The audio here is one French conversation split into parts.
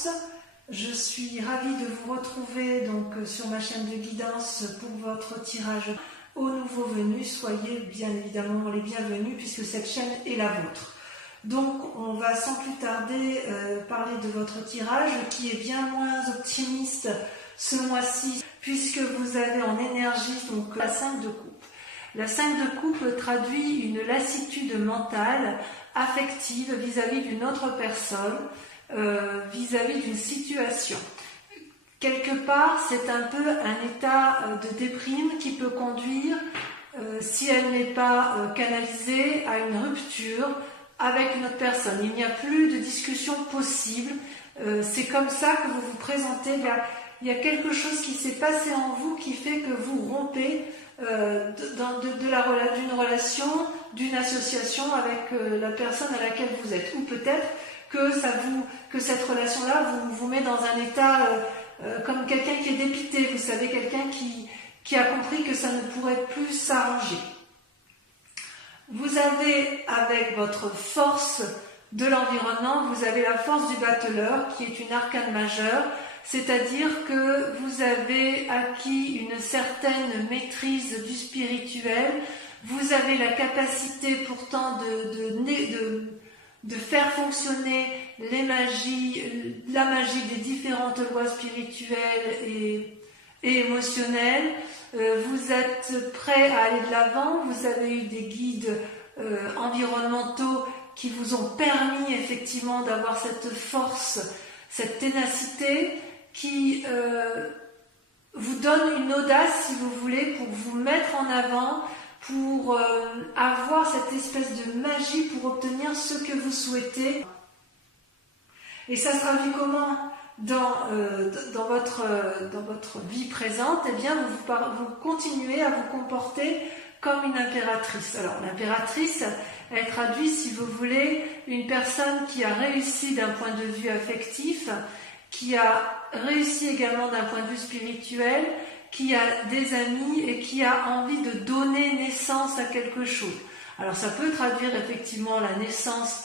guidance. Je suis ravie de vous retrouver donc sur ma chaîne de guidance pour votre tirage aux nouveaux venus. Soyez bien évidemment les bienvenus puisque cette chaîne est la vôtre. Donc on va sans plus tarder parler de votre tirage qui est bien moins optimiste ce mois-ci puisque vous avez en énergie donc la 5 de coupe. La 5 de coupe traduit une lassitude mentale, affective vis-à-vis d'une autre personne, vis-à-vis d'une situation. Quelque part, c'est un peu un état de déprime qui peut conduire, si elle n'est pas canalisée, à une rupture avec une autre personne. Il n'y a plus de discussion possible. C'est comme ça que vous vous présentez. Il y a quelque chose qui s'est passé en vous qui fait que vous rompez d'une relation, d'une association avec la personne à laquelle vous êtes. Ou peut-être que cette relation-là vous met dans un état comme quelqu'un qui est dépité. Vous savez, quelqu'un qui a compris que ça ne pourrait plus s'arranger. Vous avez, avec votre force de l'environnement, vous avez la force du battleur, qui est une arcane majeure, c'est-à-dire que vous avez acquis une certaine maîtrise du spirituel, vous avez la capacité pourtant de faire fonctionner la magie des différentes lois spirituelles et émotionnelles. Vous êtes prêt à aller de l'avant, vous avez eu des guides environnementaux qui vous ont permis effectivement d'avoir cette force, cette ténacité qui vous donne une audace, si vous voulez, pour vous mettre en avant, pour avoir cette espèce de magie pour obtenir ce que vous souhaitez. Et ça se traduit comment dans votre vie présente? Eh bien, vous continuez à vous comporter comme une impératrice. Alors, l'impératrice, elle traduit, si vous voulez, une personne qui a réussi d'un point de vue affectif, qui a réussi également d'un point de vue spirituel, qui a des amis et qui a envie de donner naissance à quelque chose. Alors, ça peut traduire effectivement la naissance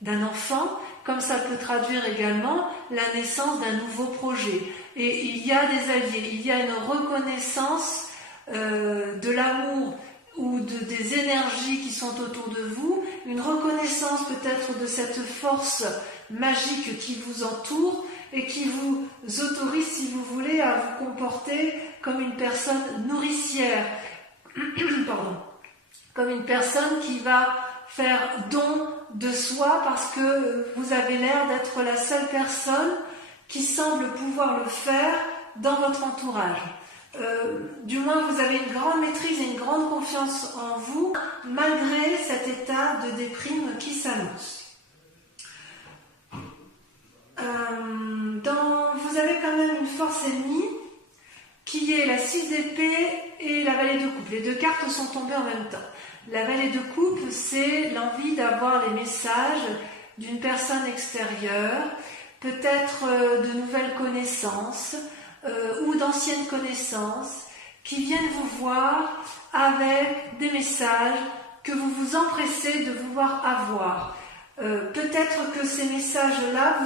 d'un enfant, comme ça peut traduire également la naissance d'un nouveau projet. Et il y a des alliés, il y a une reconnaissance de l'amour ou des énergies qui sont autour de vous, une reconnaissance peut-être de cette force magique qui vous entoure et qui vous autorise, si vous voulez, à vous comporter comme une personne nourricière, pardon, comme une personne qui va faire don de soi parce que vous avez l'air d'être la seule personne qui semble pouvoir le faire dans votre entourage. Du moins, vous avez une grande maîtrise et une grande confiance en vous, malgré cet état de déprime qui s'annonce. Vous avez quand même une force ennemie qui est la 6 d'épée et la vallée de coupe. Les deux cartes sont tombées en même temps. La vallée de coupe, c'est l'envie d'avoir les messages d'une personne extérieure, peut-être de nouvelles connaissances ou d'anciennes connaissances qui viennent vous voir avec des messages que vous vous empressez de vouloir avoir. Peut-être que ces messages-là,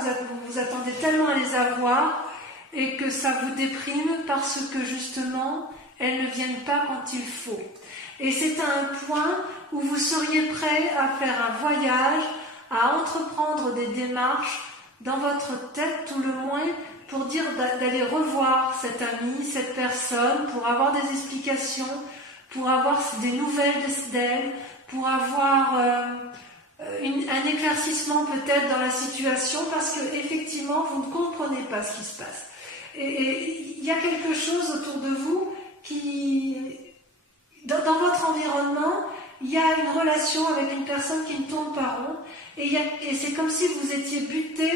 vous attendez tellement à les avoir et que ça vous déprime parce que justement, elles ne viennent pas quand il faut. Et c'est à un point où vous seriez prêt à faire un voyage, à entreprendre des démarches dans votre tête tout le moins pour dire d'aller revoir cet ami, cette personne, pour avoir des explications, pour avoir des nouvelles d'elle, pour avoir un éclaircissement peut-être dans la situation parce que effectivement vous ne comprenez pas ce qui se passe. Et il y a quelque chose autour de vous qui... Dans votre environnement, il y a une relation avec une personne qui ne tourne pas rond et c'est comme si vous étiez buté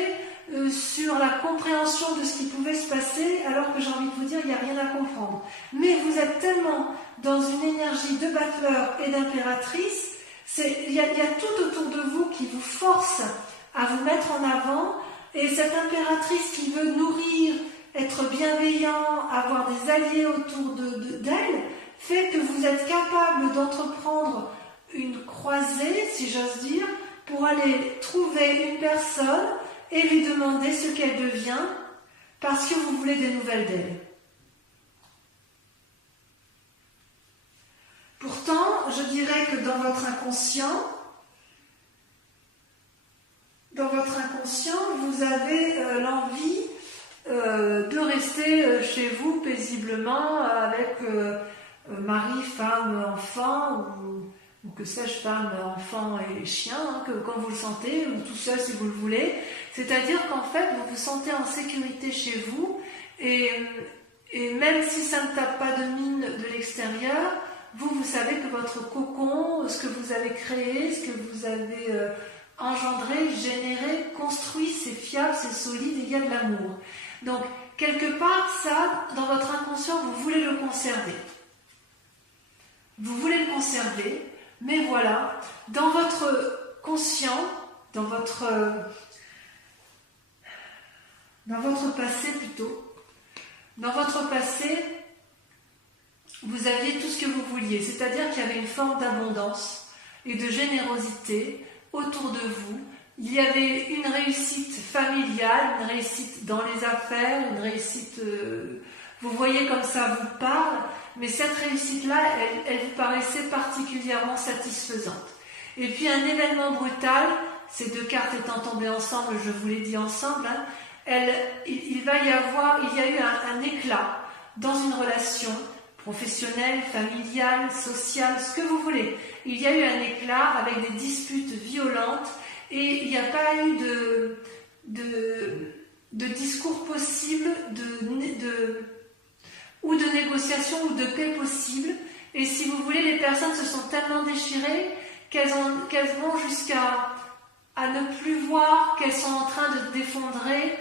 sur la compréhension de ce qui pouvait se passer alors que j'ai envie de vous dire, il n'y a rien à comprendre. Mais vous êtes tellement dans une énergie de battleur et d'impératrice, il y a tout autour de vous qui vous force à vous mettre en avant et cette impératrice qui veut nourrir, être bienveillant, avoir des alliés autour d'elle, fait que vous êtes capable d'entreprendre une croisée, si j'ose dire, pour aller trouver une personne et lui demander ce qu'elle devient parce que vous voulez des nouvelles d'elle. Pourtant, je dirais que dans votre inconscient, vous avez l'envie de rester chez vous paisiblement avec mari, femme, enfant, ou que sais-je, femme, enfant et chien, hein, quand vous le sentez, ou tout seul si vous le voulez. C'est-à-dire qu'en fait, vous vous sentez en sécurité chez vous, et même si ça ne tape pas de mine de l'extérieur, vous savez que votre cocon, ce que vous avez créé, ce que vous avez engendré, généré, construit, c'est fiable, c'est solide, et il y a de l'amour. Donc, quelque part, ça, dans votre inconscient, vous voulez le conserver. Vous voulez le conserver, mais voilà, dans votre conscient, dans votre passé plutôt, dans votre passé, vous aviez tout ce que vous vouliez, c'est-à-dire qu'il y avait une forme d'abondance et de générosité autour de vous. Il y avait une réussite familiale, une réussite dans les affaires, une réussite, vous voyez comme ça vous parle, mais cette réussite-là, elle vous paraissait particulièrement satisfaisante. Et puis un événement brutal, ces deux cartes étant tombées ensemble, je vous l'ai dit ensemble, hein, il y a eu un éclat dans une relation professionnelle, familiale, sociale, ce que vous voulez. Il y a eu un éclat avec des disputes violentes et il n'y a pas eu de discours possible, ou de négociation ou de paix possible. Et si vous voulez, les personnes se sont tellement déchirées qu'elles vont jusqu'à ne plus voir qu'elles sont en train de défendrer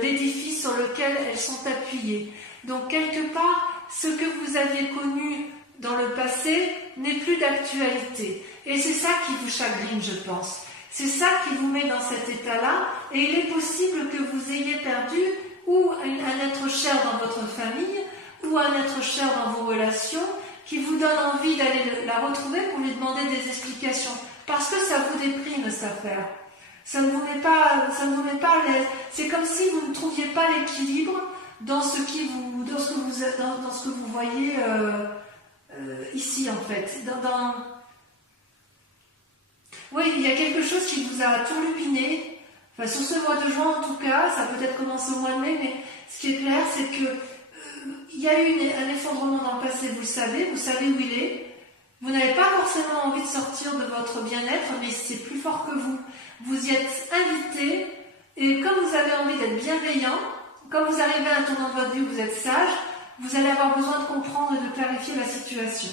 l'édifice sur lequel elles sont appuyées. Donc quelque part, ce que vous aviez connu dans le passé n'est plus d'actualité. Et c'est ça qui vous chagrine, je pense. C'est ça qui vous met dans cet état-là. Et il est possible que vous ayez perdu ou un être cher dans votre famille, ou un être cher dans vos relations, qui vous donne envie d'aller la retrouver pour lui demander des explications. Parce que ça vous déprime, cette affaire. Ça ne vous met pas à l'aise. C'est comme si vous ne trouviez pas l'équilibre dans ce que vous voyez ici, en fait. Oui, il y a quelque chose qui vous a turlupiné. Enfin, sur ce mois de juin, en tout cas, ça a peut-être commencé au mois de mai, mais ce qui est clair, c'est que il y a eu un effondrement dans le passé, vous savez où il est. Vous n'avez pas forcément envie de sortir de votre bien-être, mais c'est plus fort que vous. Vous y êtes invité, et comme vous avez envie d'être bienveillant, comme vous arrivez à un tournant de votre vie où vous êtes sage, vous allez avoir besoin de comprendre et de clarifier la situation.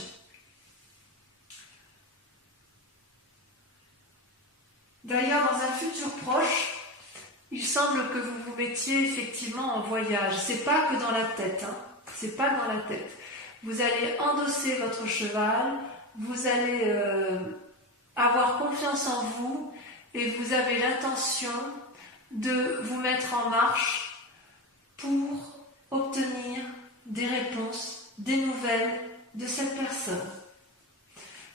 D'ailleurs, dans un futur proche, il semble que vous vous mettiez effectivement en voyage. C'est pas que dans la tête, hein. C'est pas dans la tête. Vous allez endosser votre cheval, vous allez avoir confiance en vous et vous avez l'intention de vous mettre en marche pour obtenir des réponses, des nouvelles de cette personne.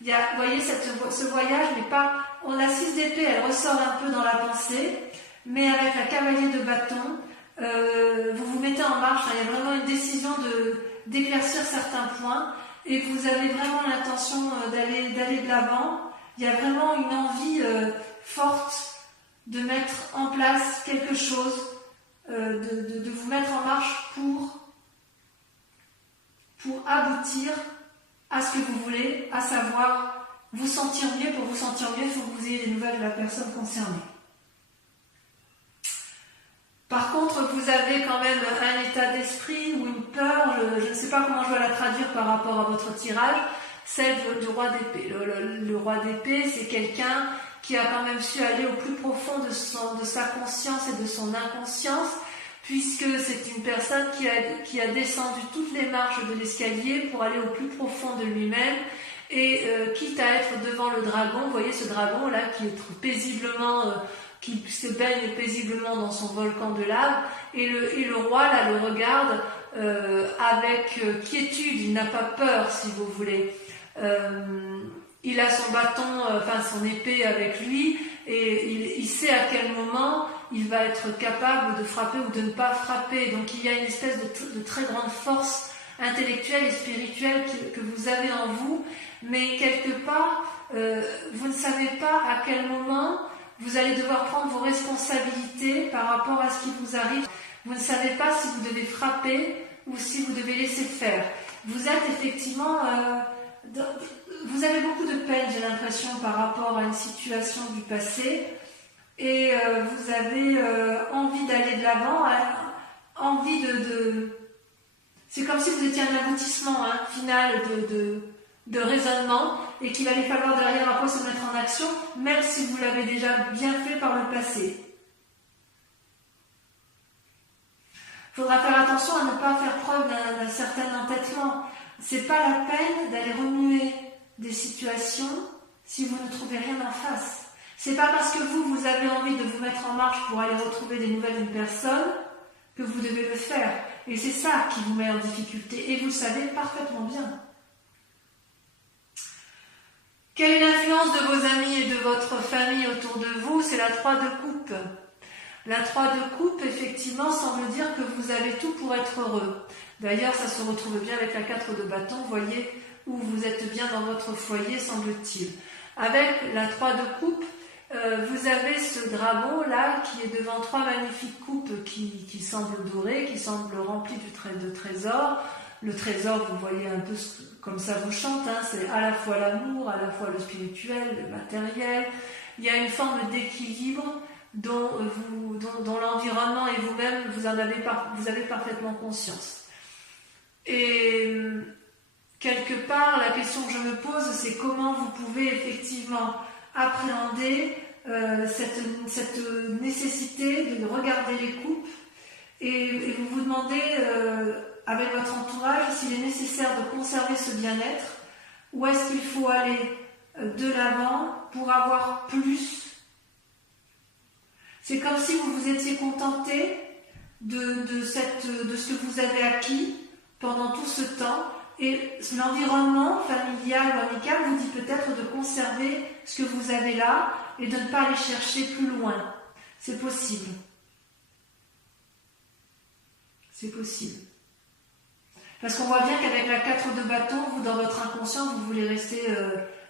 Vous voyez, ce voyage n'est pas... La 6 d'épée, elle ressort un peu dans la pensée, mais avec la cavalier de bâton, vous vous mettez en marche. Il y a vraiment une décision d'éclaircir certains points, et vous avez vraiment l'intention d'aller de l'avant. Il y a vraiment une envie forte de mettre en place quelque chose, de vous mettre en marche pour aboutir à ce que vous voulez, à savoir vous sentir mieux. Pour vous sentir mieux, il faut que vous ayez des nouvelles de la personne concernée. Par contre, vous avez quand même un état d'esprit ou une peur, je ne sais pas comment je dois la traduire par rapport à votre tirage, celle du roi d'épée. Le roi d'épée, c'est quelqu'un qui a quand même su aller au plus profond de sa conscience et de son inconscience, puisque c'est une personne qui a descendu toutes les marches de l'escalier pour aller au plus profond de lui-même, et quitte à être devant le dragon, vous voyez ce dragon là qui est paisiblement... qui se baigne paisiblement dans son volcan de lave, et le roi là le regarde avec quiétude, il n'a pas peur si vous voulez. Il a son bâton, son épée avec lui, et il sait à quel moment il va être capable de frapper ou de ne pas frapper. Donc il y a une espèce de très grande force intellectuelle et spirituelle que vous avez en vous, mais quelque part, vous ne savez pas à quel moment vous allez devoir prendre vos responsabilités par rapport à ce qui vous arrive. Vous ne savez pas si vous devez frapper ou si vous devez laisser faire. Vous êtes effectivement... vous avez beaucoup de peine, j'ai l'impression, par rapport à une situation du passé, et vous avez envie d'aller de l'avant, envie c'est comme si vous étiez un aboutissement final de raisonnement, et qu'il allait falloir derrière après se mettre en action, même si vous l'avez déjà bien fait par le passé. Il faudra faire attention à ne pas faire preuve d'un certain entêtement. C'est pas la peine d'aller remuer des situations si vous ne trouvez rien en face. C'est pas parce que vous avez envie de vous mettre en marche pour aller retrouver des nouvelles d'une personne que vous devez le faire. Et c'est ça qui vous met en difficulté. Et vous le savez parfaitement bien. Quelle est l'influence de vos amis et de votre famille autour de vous? C'est la 3 de coupe. La 3 de coupe, effectivement, semble dire que vous avez tout pour être heureux. D'ailleurs, ça se retrouve bien avec la 4 de bâton, vous voyez, où vous êtes bien dans votre foyer, semble-t-il. Avec la 3 de coupe, vous avez ce dragon là qui est devant 3 magnifiques coupes qui semblent dorées, qui semblent remplies de trésors. Le trésor, vous voyez un peu comme ça vous chante, c'est à la fois l'amour, à la fois le spirituel, le matériel. Il y a une forme d'équilibre dont l'environnement et vous-même, vous avez parfaitement conscience. Et quelque part, la question que je me pose, c'est comment vous pouvez effectivement appréhender cette nécessité de regarder les coupes et vous vous demandez avec votre entourage s'il est nécessaire de conserver ce bien-être ou est-ce qu'il faut aller de l'avant pour avoir plus. C'est comme si vous vous étiez contenté de ce que vous avez acquis pendant tout ce temps. Et l'environnement familial ou amical vous dit peut-être de conserver ce que vous avez là et de ne pas aller chercher plus loin. C'est possible. C'est possible. Parce qu'on voit bien qu'avec la 4 de bâton, vous, dans votre inconscient, vous voulez rester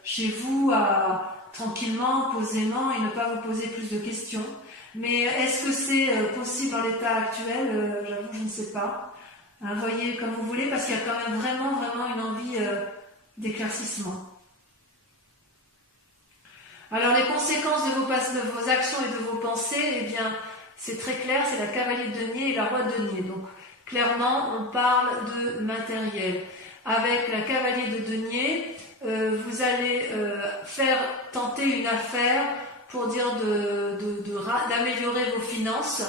chez vous tranquillement, posément et ne pas vous poser plus de questions. Mais est-ce que c'est possible dans l'état actuel? J'avoue, je ne sais pas. Voyez comme vous voulez, parce qu'il y a quand même vraiment une envie d'éclaircissement. Alors les conséquences de vos actions et de vos pensées, eh bien, c'est très clair, c'est la cavalier de denier et la roi de denier. Donc, clairement, on parle de matériel. Avec la cavalier de denier, vous allez tenter une affaire pour dire d'améliorer vos finances.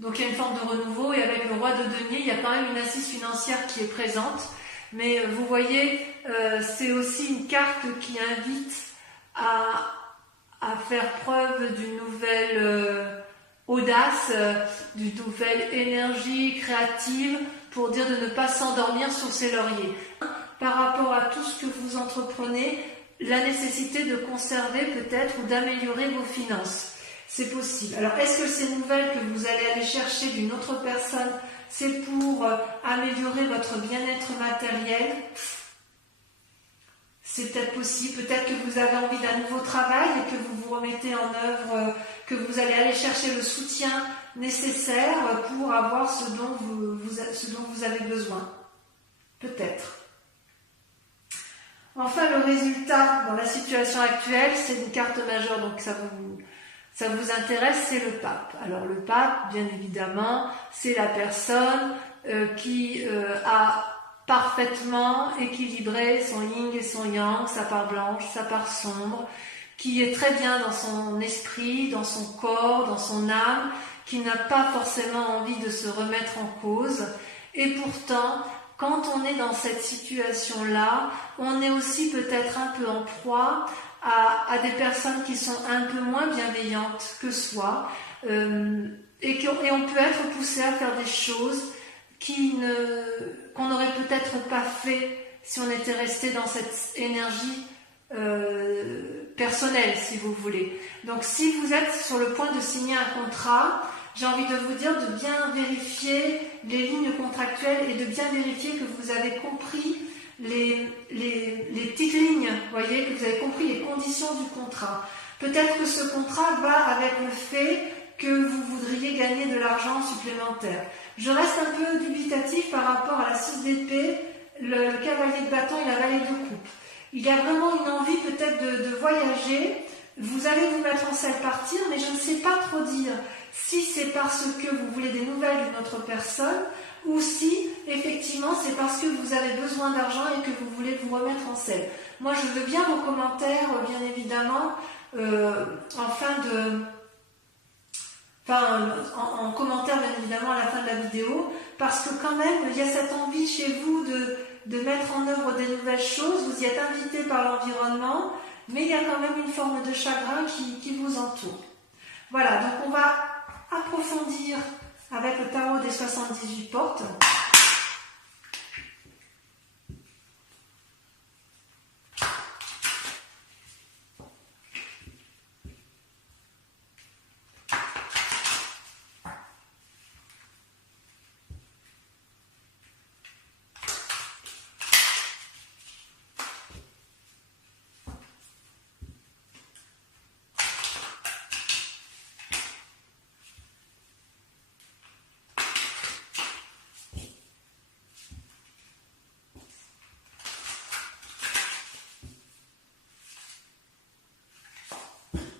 Donc il y a une forme de renouveau et avec le roi de denier, il y a quand même une assise financière qui est présente. Mais vous voyez, c'est aussi une carte qui invite à faire preuve d'une nouvelle audace, d'une nouvelle énergie créative pour dire de ne pas s'endormir sur ses lauriers. Par rapport à tout ce que vous entreprenez, la nécessité de conserver peut-être ou d'améliorer vos finances. C'est possible. Alors, est-ce que ces nouvelles que vous allez aller chercher d'une autre personne, c'est pour améliorer votre bien-être matériel? C'est peut-être possible. Peut-être que vous avez envie d'un nouveau travail et que vous vous remettez en œuvre, que vous allez aller chercher le soutien nécessaire pour avoir ce dont vous avez besoin. Peut-être. Enfin, le résultat dans la situation actuelle, c'est une carte majeure, donc ça vous intéresse, c'est le pape. Alors le pape, bien évidemment, c'est la personne qui a parfaitement équilibré son yin et son yang, sa part blanche, sa part sombre, qui est très bien dans son esprit, dans son corps, dans son âme, qui n'a pas forcément envie de se remettre en cause. Et pourtant, quand on est dans cette situation-là, on est aussi peut-être un peu en proie à des personnes qui sont un peu moins bienveillantes que soi et on peut être poussé à faire des choses qu'on n'aurait peut-être pas fait si on était resté dans cette énergie personnel, si vous voulez. Donc si vous êtes sur le point de signer un contrat, j'ai envie de vous dire de bien vérifier les lignes contractuelles et de bien vérifier que vous avez compris les petites lignes, voyez, que vous avez compris les conditions du contrat. Peut-être que ce contrat va avec le fait que vous voudriez gagner de l'argent supplémentaire. Je reste un peu dubitatif par rapport à la 6 d'épée, le cavalier de bâton et la vallée de coupe. Il y a vraiment une envie peut-être de voyager. Vous allez vous mettre en selle partir, mais je ne sais pas trop dire si c'est parce que vous voulez des nouvelles d'une autre personne ou si effectivement c'est parce que vous avez besoin d'argent et que vous voulez vous remettre en selle. Moi je veux bien vos commentaires, bien évidemment, en commentaire bien évidemment à la fin de la vidéo, parce que quand même il y a cette envie chez vous de mettre en œuvre des nouvelles choses. Vous y êtes invité par l'environnement, mais il y a quand même une forme de chagrin qui vous entoure. Voilà, donc on va approfondir avec le tarot des 78 portes.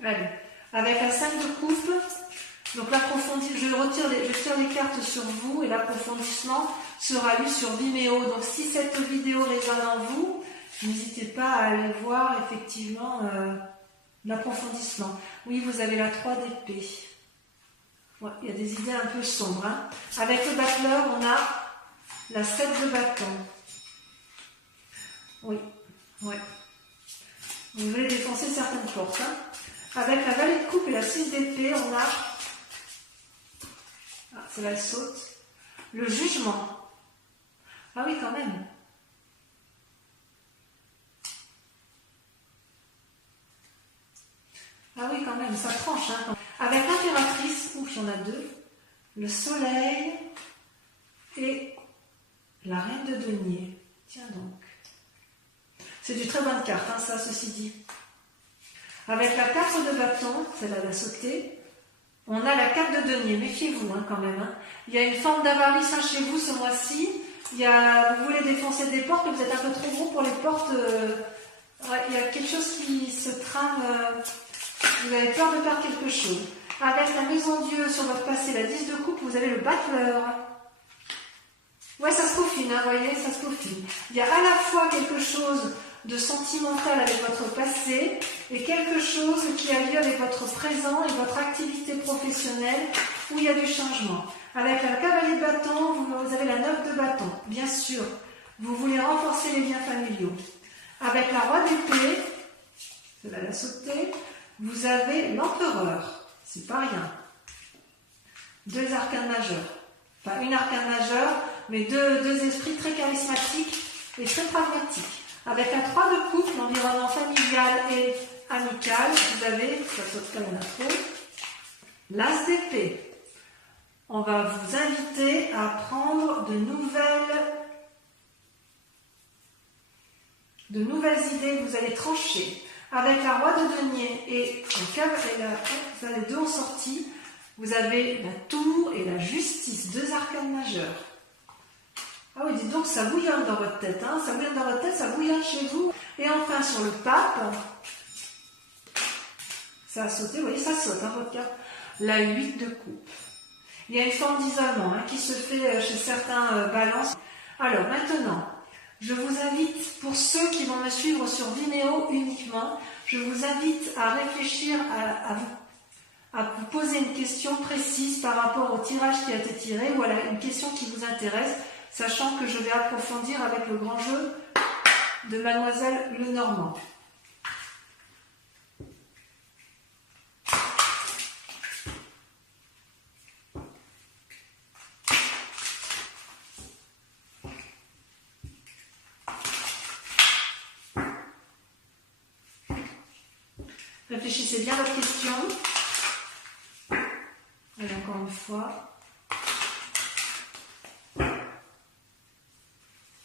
Allez, avec la 5 de coupe, donc l'approfondissement, je tire les cartes sur vous et l'approfondissement sera lu sur Vimeo. Donc si cette vidéo résonne en vous, n'hésitez pas à aller voir effectivement l'approfondissement. Oui, vous avez la 3 d'épée. Ouais, il y a des idées un peu sombres. Hein. Avec le battleur, on a la 7 de bâton. Oui, ouais. Vous voulez défoncer certaines portes. Hein. Avec la vallée de coupe et la 6 d'épée, on a, c'est là elle saute, le jugement. Ah oui, quand même. Ah oui, quand même, ça tranche. Hein. Avec l'impératrice, ouf, il y en a deux, le soleil et la reine de denier. Tiens donc. C'est du très bonne carte, hein, ça, ceci dit. Avec la 4 de bâton, celle-là elle a sauté, on a la 4 de denier. Méfiez-vous hein, quand même. Hein. Il y a une forme d'avarice hein, chez vous ce mois-ci. Vous voulez défoncer des portes, mais vous êtes un peu trop gros pour les portes. Il y a quelque chose qui se trame. Vous avez peur de perdre quelque chose. Avec la maison Dieu sur votre passé, la 10 de coupe, vous avez le battleur. Ouais, ça se peaufine, hein, vous voyez, ça se peaufine. Il y a à la fois quelque chose de sentimental avec votre passé et quelque chose qui a lieu avec votre présent et votre activité professionnelle où il y a du changement. Avec la cavalier de bâton, vous avez la 9 de bâton. Bien sûr, vous voulez renforcer les liens familiaux. Avec la roi d'épée, cela l'a sauté, vous avez l'empereur. C'est pas rien. Deux arcanes majeurs. Enfin, une arcane majeure, mais deux esprits très charismatiques et très pragmatiques. Avec la 3 de coupe, l'environnement familial et amical, vous avez, ça saute comme un info, l'as d'épée. On va vous inviter à prendre de nouvelles idées, vous allez trancher. Avec la roi de denier et vous avez deux en sortie, vous avez la tour et la justice, deux arcanes majeurs. Ah oui, dites donc, ça bouillonne dans votre tête, hein, ça bouillonne dans votre tête, ça bouillonne chez vous. Et enfin, sur le pape, ça a sauté, vous voyez, ça saute, hein, votre carte. La 8 de coupe. Il y a une forme d'isolement hein, qui se fait chez certains balances. Alors, maintenant, je vous invite, pour ceux qui vont me suivre sur Vimeo uniquement, je vous invite à réfléchir à vous poser une question précise par rapport au tirage qui a été tiré ou à une question qui vous intéresse, sachant que je vais approfondir avec le grand jeu de Mademoiselle Lenormand. Réfléchissez bien à votre question. Allez, encore une fois.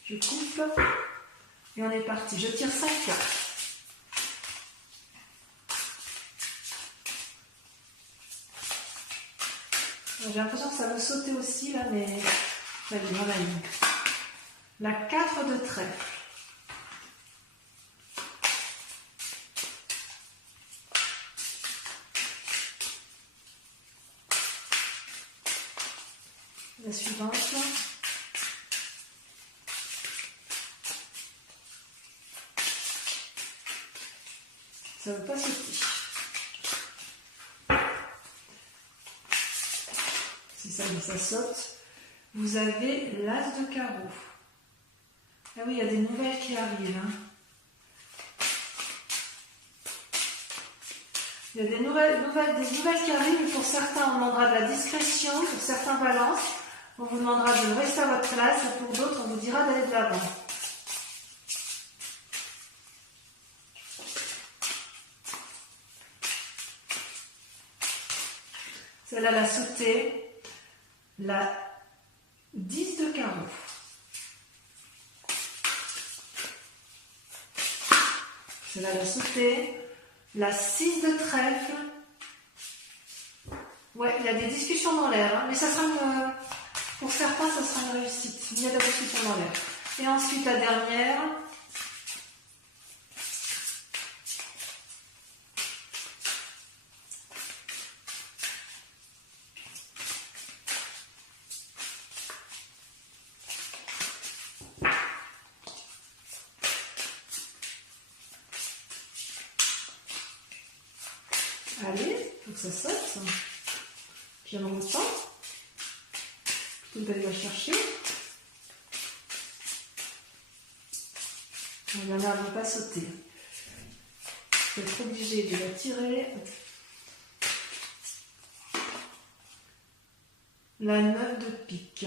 Je coupe. Et on est parti. Je tire 5 cartes. J'ai l'impression que ça va sauter aussi là, mais ça va dans la ligne. La 4 de trèfle. La suivante. Ça ne veut pas sauter. Si ça saute, vous avez l'as de carreau. Ah oui, il y a des nouvelles qui arrivent. Hein. Il y a des nouvelles qui arrivent. Pour certains, on demandera de la discrétion. Pour certains balances, on vous demandera de rester à votre place. Et pour d'autres, on vous dira d'aller de l'avant. Celle-là, elle a sauté. La 10 de carreau. Celle-là, elle a sauté. La 6 de trèfle. Ouais, il y a des discussions dans l'air, hein, mais ça sera pour certains, ça sera une réussite. Il y a de la discussion dans l'air. Et ensuite, la dernière. Allez, il faut que ça saute. Ça. Puis en même temps, plutôt que d'aller la chercher. Il y en a, elle ne veut pas sauter. Vous êtes obligé de la tirer. La 9 de pique.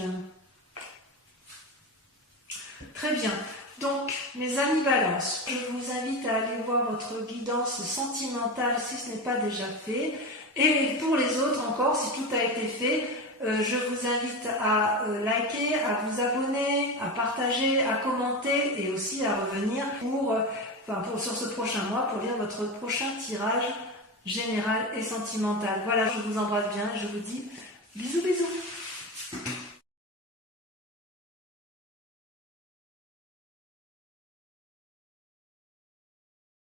Très bien. Donc, mes amis Balance, je vous invite à aller voir votre guidance sentimentale si ce n'est pas déjà fait. Et pour les autres encore, si tout a été fait, je vous invite à liker, à vous abonner, à partager, à commenter et aussi à revenir sur ce prochain mois pour lire votre prochain tirage général et sentimental. Voilà, je vous embrasse bien et je vous dis bisous bisous.